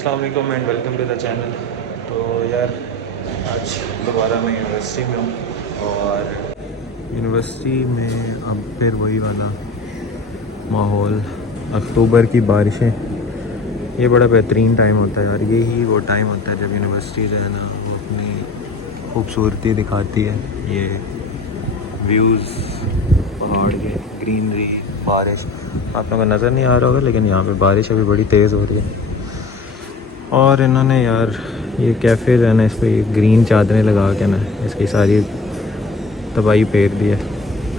अस्सलाम वालेकुम and welcome to the channel. तो यार आज दोबारा मैं यूनिवर्सिटी में हूँ और यूनिवर्सिटी में अब फिर वही वाला माहौल, अक्टूबर की बारिशें। ये बड़ा बेहतरीन टाइम होता है यार, यही वो टाइम होता है जब यूनिवर्सिटी जो है ना वो अपनी खूबसूरती दिखाती है। ये व्यूज़ पहाड़ के, ग्रीनरी, बारिश आप लोगों को नज़र नहीं आ रहा होगा लेकिन यहाँ पे बारिश अभी बड़ी तेज़ हो रही है। और इन्होंने यार ये कैफ़े जो है ना इस पर ग्रीन चादरें लगा के ना इसकी सारी तबाही फेर दी है।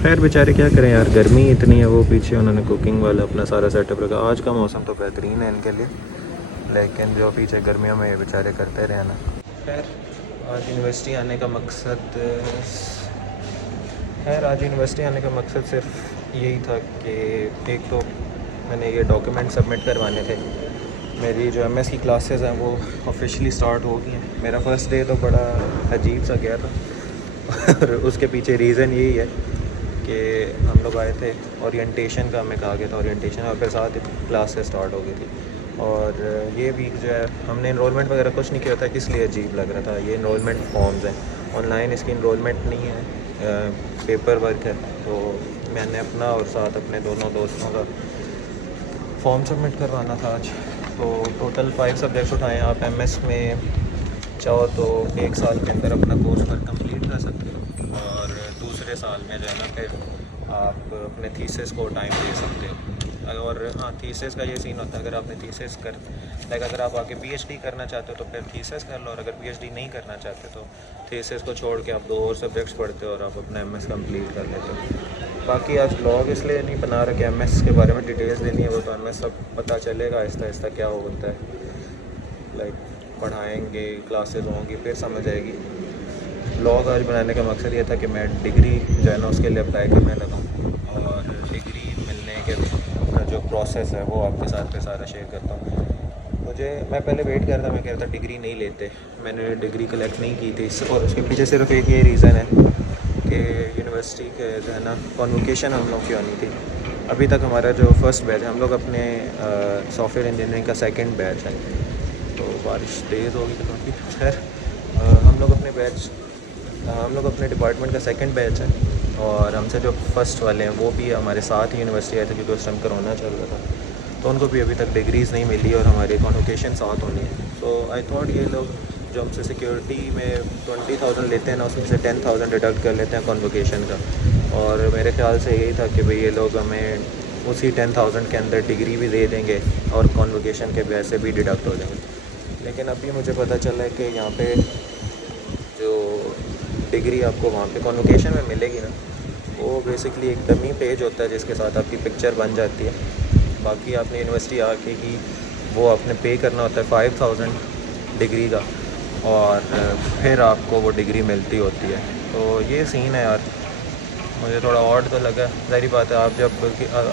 खैर बेचारे क्या करें यार, गर्मी इतनी है। वो पीछे उन्होंने कुकिंग वाला अपना सारा सेटअप रखा। आज का मौसम तो बेहतरीन है इनके लिए, लेकिन जो पीछे गर्मियों में ये बेचारे करते रहे ना। खैर आज यूनिवर्सिटी आने का मकसद सिर्फ यही था कि एक तो मैंने ये डॉक्यूमेंट सबमिट करवाने थे। मेरी जो एमएस की क्लासेस हैं वो ऑफिशियली स्टार्ट हो गई हैं। मेरा फ़र्स्ट डे तो बड़ा अजीब सा गया था और उसके पीछे रीज़न यही है कि हम लोग आए थे, ओरिएंटेशन का हमें कहा गया था, ओरिएंटेशन और फिर साथ क्लासेस स्टार्ट हो गई थी। और ये वीक जो है हमने इनरोलमेंट वगैरह कुछ नहीं किया था, इसलिए अजीब लग रहा था। ये इनरोलमेंट फॉर्म्स हैं, ऑनलाइन इसकी इनरोलमेंट नहीं है, पेपर वर्क है। तो मैंने अपना और साथ अपने दोनों दोस्तों का फॉर्म सबमिट करवाना था आज। तो टोटल 5 सब्जेक्ट्स उठाए हैं। आप एमएस में चाहो तो 1 साल के अंदर अपना कोर्स वर्क कंप्लीट कर सकते हो और दूसरे साल में जो है ना फिर आप अपने थीसिस को टाइम दे सकते हो। और हाँ, थीसिस का ये सीन होता है, अगर आपने थीसिस अगर आप आगे पीएचडी करना चाहते हो तो फिर थीसिस कर लो, और अगर पीएचडी नहीं करना चाहते तो थीसिस को छोड़ के आप 2 और सब्जेक्ट्स पढ़ते हो और आप अपना एमएस कंप्लीट कर लेते हो। बाकी आज ब्लॉग इसलिए नहीं बना रहा कि एमएस के बारे में डिटेल्स देनी है, वो तो एमएस सब पता चलेगा आहिस्ता आहिस्ता क्या होता है। लाइक पढ़ाएंगे, क्लासेस होंगी, फिर समझ आएगी। ब्लॉग आज बनाने का मकसद ये था कि मैं डिग्री जो है ना उसके लिए अप्लाई करने लगा और डिग्री मिलने के का जो प्रोसेस है वो आपके साथ पे सारा शेयर करता हूँ। मैं पहले वेट कर रहा था, मैं कह रहा था डिग्री नहीं लेते, मैंने डिग्री कलेक्ट नहीं की थी। और उसके पीछे सिर्फ एक ये रीज़न है कि यूनिवर्सिटी के जो है ना कॉन्वोकेशन हम लोग की होनी थी। अभी तक हमारा जो फर्स्ट बैच है, हम लोग अपने सॉफ्टवेयर इंजीनियरिंग का सेकंड बैच है। तो बारिश तेज़ होगी तो काफ़ी। खैर हम लोग अपने डिपार्टमेंट का सेकंड बैच है और हमसे जो फर्स्ट वाले हैं वो भी हमारे साथ ही यूनिवर्सिटी आए थे, क्योंकि उस टाइम कोरोना चल रहा था। तो उनको भी अभी तक डिग्रीज़ नहीं मिली और हमारी कॉन्वोकेशन साथ होनी है। तो आई थॉट ये लोग जो हमसे सिक्योरिटी में 20,000 लेते हैं ना, उसमें से 10,000 डिडक्ट कर लेते हैं कॉन्वोकेशन का। और मेरे ख्याल से यही था कि भाई ये लोग हमें उसी 10,000 के अंदर डिग्री भी दे देंगे और कॉन्वोकेशन के पैसे भी डिडक्ट हो जाएंगे। लेकिन अभी मुझे पता चला है कि यहाँ पे जो डिग्री आपको वहाँ पे कॉन्वोकेशन में मिलेगी ना, वो बेसिकली एक डमी पेज होता है जिसके साथ आपकी पिक्चर बन जाती है। बाकी आपने यूनिवर्सिटी आके की वो आपने पे करना होता है 5,000 डिग्री का, और फिर आपको वो डिग्री मिलती होती है। तो ये सीन है यार, मुझे थोड़ा ऑड तो लगा। ज़ाहिर बात है,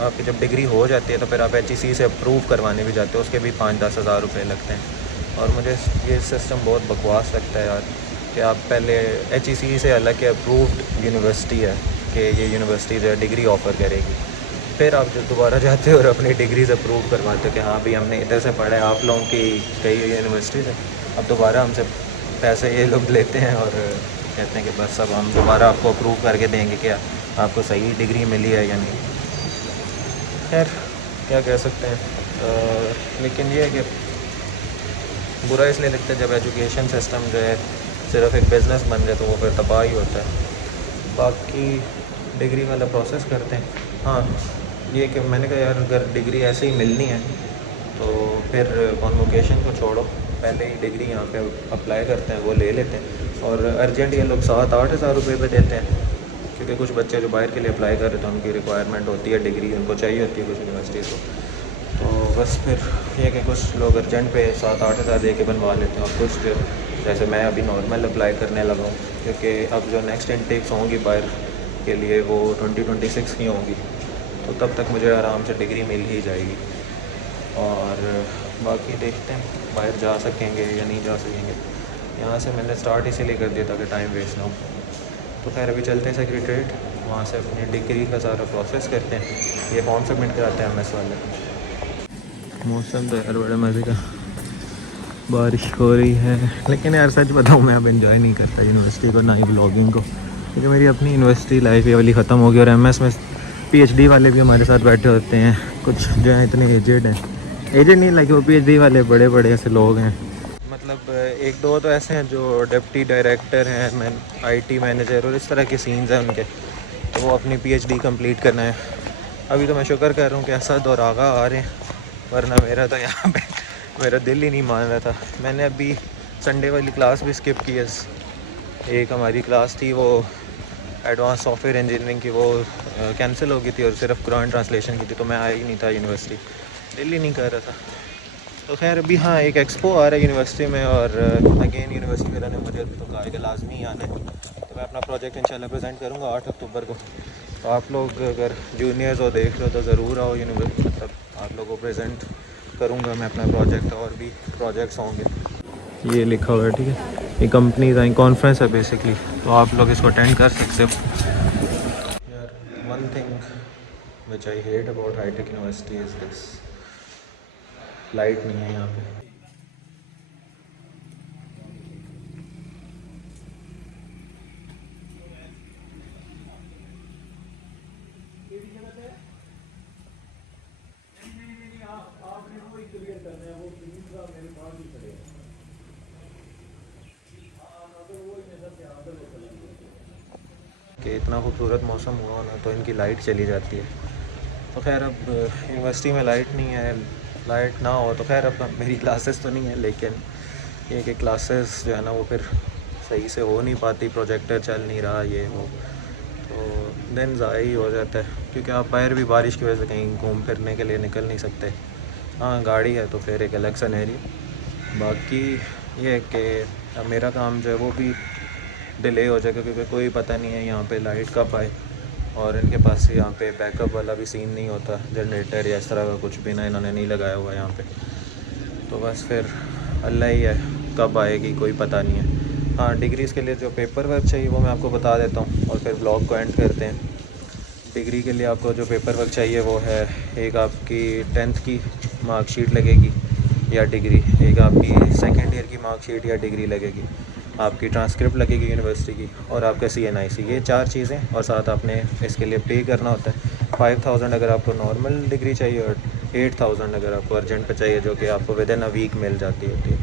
आपकी जब डिग्री हो जाती है तो फिर आप HEC से अप्रूव करवाने भी जाते हो, उसके भी 5-10 हज़ार रुपये लगते हैं। और मुझे ये सिस्टम बहुत बकवास लगता है यार कि आप पहले HEC से अलग के अप्रूव्ड यूनिवर्सिटी है कि ये यूनिवर्सिटी जो है डिग्री ऑफ़र करेगी, फिर आप जो दोबारा जाते हो और अपनी डिग्रीज अप्रूव करवाते हो कि हाँ भाई हमने इधर से पढ़ा है, आप लोगों की कई यूनिवर्सिटी से। अब दोबारा हमसे पैसे ये लोग लेते हैं और कहते हैं कि बस अब हम दोबारा आपको अप्रूव करके देंगे कि आपको सही डिग्री मिली है या नहीं। खैर क्या कह सकते हैं, लेकिन ये है कि बुरा इसलिए लगता है जब एजुकेशन सिस्टम जो है सिर्फ एक बिज़नेस बन जाए तो वो फिर तबाह ही होता है। बाकी डिग्री वाला प्रोसेस करते हैं। हाँ ये कि मैंने कहा यार अगर डिग्री ऐसे ही मिलनी है तो फिर कॉन्वोकेशन को छोड़ो, पहले ही डिग्री यहाँ पे अप्लाई करते हैं, वो ले लेते हैं। और अर्जेंट ये लोग 7-8 हज़ार रुपये पे देते हैं, क्योंकि कुछ बच्चे जो बाहर के लिए अप्लाई कर रहे थे उनकी रिक्वायरमेंट होती है डिग्री, उनको चाहिए होती है कुछ यूनिवर्सिटीज़ को। तो बस फिर ये कि कुछ लोग अर्जेंट पे 7-8 हज़ार दे के बनवा लेते हैं, और कुछ जो जैसे मैं अभी नॉर्मल अप्लाई करने लगा हूँ, क्योंकि अब जो नेक्स्ट इनटेक्स होंगी बाहर के लिए वो 2026 की होंगी, तो तब तक मुझे आराम से डिग्री मिल ही जाएगी। और बाकी देखते हैं बाहर जा सकेंगे या नहीं जा सकेंगे। यहाँ से मैंने स्टार्ट इसीलिए कर दिया था कि टाइम वेस्ट ना हो। तो खैर अभी चलते हैं सेक्रेटरीट, वहाँ से अपनी डिग्री का सारा प्रोसेस करते हैं, ये फॉर्म सबमिट कराते हैं एमएस वाले। मौसम तो यार बड़े मज़े का, बारिश हो रही है, लेकिन यार सच बताऊँ मैं अब एंजॉय नहीं करता यूनिवर्सिटी को, ना ही ब्लॉगिंग को, क्योंकि मेरी अपनी यूनिवर्सिटी लाइफ ये वाली ख़त्म हो गई। और एमएस में पीएचडी वाले भी हमारे साथ बैठे होते हैं, कुछ जो हैं इतने एजेड हैं, एजेड नहीं लाइक वो पीएचडी वाले बड़े बड़े ऐसे लोग हैं, मतलब एक दो तो ऐसे हैं जो डिप्टी डायरेक्टर हैं, आईटी मैनेजर और इस तरह के सीन्स हैं उनके, तो वो अपनी पीएचडी कंप्लीट करना है। अभी तो मैं शुक्र कर रहा हूँ कि असद और आगा आ रहे हैं, वरना मेरा तो यहाँ पे मेरा दिल ही नहीं मान रहा था। मैंने अभी संडे वाली क्लास भी स्किप की है। एक हमारी क्लास थी वो एडवांस सॉफ्टवेयर इंजीनियरिंग की, वो कैंसिल हो गई थी और सिर्फ कुरान ट्रांसलेशन की थी, तो मैं आया ही नहीं था यूनिवर्सिटी, दिल ही नहीं कर रहा था। तो खैर अभी हाँ एक एक्सपो आ रहा है यूनिवर्सिटी में, और अगेन यूनिवर्सिटी वाला ने मुझे अभी तो कहा है कि लाजमी आना है, तो मैं अपना प्रोजेक्ट इंशाल्लाह प्रेजेंट करूँगा 8 अक्टूबर को। तो आप लोग अगर जूनियर्स हो देख लो तो ज़रूर आओ यूनिवर्सिटी, मतलब आप लोगों को प्रेजेंट करूँगा मैं अपना प्रोजेक्ट, और भी प्रोजेक्ट्स होंगे। ये लिखा हुआ है, ठीक है, ये कंपनीज आई कॉन्फ्रेंस है बेसिकली, तो आप लोग इसको अटेंड कर सकते हो। यार one thing which I hate about high tech university is this, light नहीं है यहाँ पे। कि इतना खूबसूरत मौसम हुआ ना तो इनकी लाइट चली जाती है। तो खैर अब यूनिवर्सिटी में लाइट नहीं है, लाइट ना हो तो खैर अब मेरी क्लासेस तो नहीं है, लेकिन ये कि क्लासेस जो है ना वो फिर सही से हो नहीं पाती, प्रोजेक्टर चल नहीं रहा, ये वो, तो दिन ज़ाया ही हो जाता है, क्योंकि आप बाहर भी बारिश की वजह से कहीं घूम फिरने के लिए निकल नहीं सकते। हाँ गाड़ी है तो फिर एक अलग सनहरी, बाकी ये है कि अब मेरा काम जो है वो भी डिले हो जाएगा, क्योंकि कोई पता नहीं है यहाँ पे लाइट कब आए, और इनके पास यहाँ पे बैकअप वाला भी सीन नहीं होता, जनरेटर या इस तरह का कुछ भी ना इन्होंने नहीं लगाया हुआ यहाँ पे, तो बस फिर अल्लाह ही है कब आएगी कोई पता नहीं है। हाँ डिग्रीज़ के लिए जो पेपर वर्क चाहिए वो मैं आपको बता देता हूँ, और फिर ब्लॉग को एंड करते हैं। डिग्री के लिए आपको जो पेपर वर्क चाहिए वो है, एक आपकी 10th की मार्कशीट लगेगी या डिग्री, एक आपकी सेकेंड ईयर की मार्कशीट या डिग्री लगेगी, आपकी ट्रांसक्रिप्ट लगेगी यूनिवर्सिटी की, और आपका CNIC, ये 4 चीज़ें, और साथ आपने इसके लिए पे करना होता है 5000 अगर आपको नॉर्मल डिग्री चाहिए, और 8000 अगर आपको अर्जेंट पे चाहिए, जो कि आपको विद इन अ वीक मिल जाती होती है।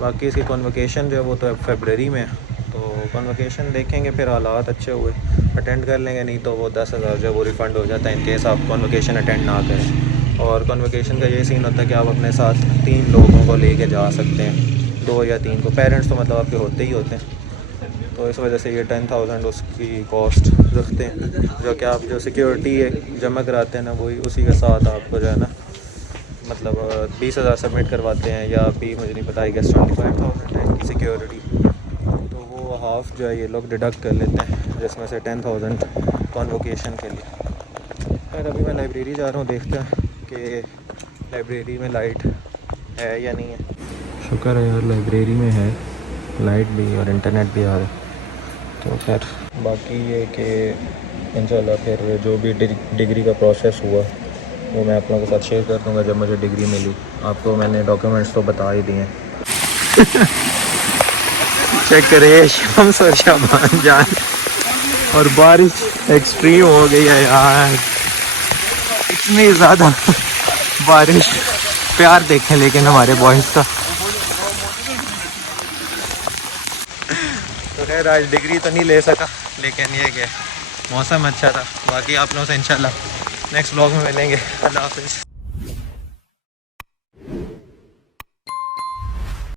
बाकी इसकी कॉन्वोकेशन जो है वो तो फरवरी में है, तो कॉन्वोकेशन देखेंगे, फिर हालात अच्छे हुए अटेंड कर लेंगे, नहीं तो वो 10,000 जो वो रिफ़ंड हो जाता है इन केस आप कॉन्वोकेशन अटेंड ना करें। और कॉन्वोकेशन का ये सीन होता है कि आप अपने साथ 3 लोगों को लेके जा सकते हैं, 2 या 3 को, पेरेंट्स तो मतलब आपके होते ही होते हैं, तो इस वजह से ये 10,000 उसकी कॉस्ट रखते हैं, जो कि आप जो सिक्योरिटी जमा कराते हैं ना वही उसी के साथ आपको जो है ना मतलब 20,000 सबमिट करवाते हैं, या अभी मुझे नहीं पता, आई गेस 25,000 है इनकी सिक्योरिटी, तो वो हाफ़ जो है ये लोग डिडक्ट कर लेते हैं, जिसमें से 10,000 कॉन्वोकेशन के लिए। खैर अभी मैं लाइब्रेरी जा रहा हूँ, देखते हैं कि लाइब्रेरी में लाइट है या नहीं है। शुक्र है यार लाइब्रेरी में है लाइट भी और इंटरनेट भी आ रहा है। तो खैर बाकी ये कि इंशाल्लाह फिर जो भी डिग्री का प्रोसेस हुआ वो मैं आप लोगों के साथ शेयर कर दूँगा जब मुझे डिग्री मिली। आपको मैंने डॉक्यूमेंट्स तो बता ही दिए हैं। चेक करिए शम्स और शाबान जान, और बारिश एक्सट्रीम हो गई है यार, इतनी ज़्यादा बारिश। प्यार देखें लेकिन हमारे बॉयज़ का। तो खैर आज डिग्री तो नहीं ले सका, लेकिन ये कि मौसम अच्छा था। बाकी आप लोगों से इंशाल्लाह नेक्स्ट व्लॉग में मिलेंगे। अल्लाह हाफ़िज़।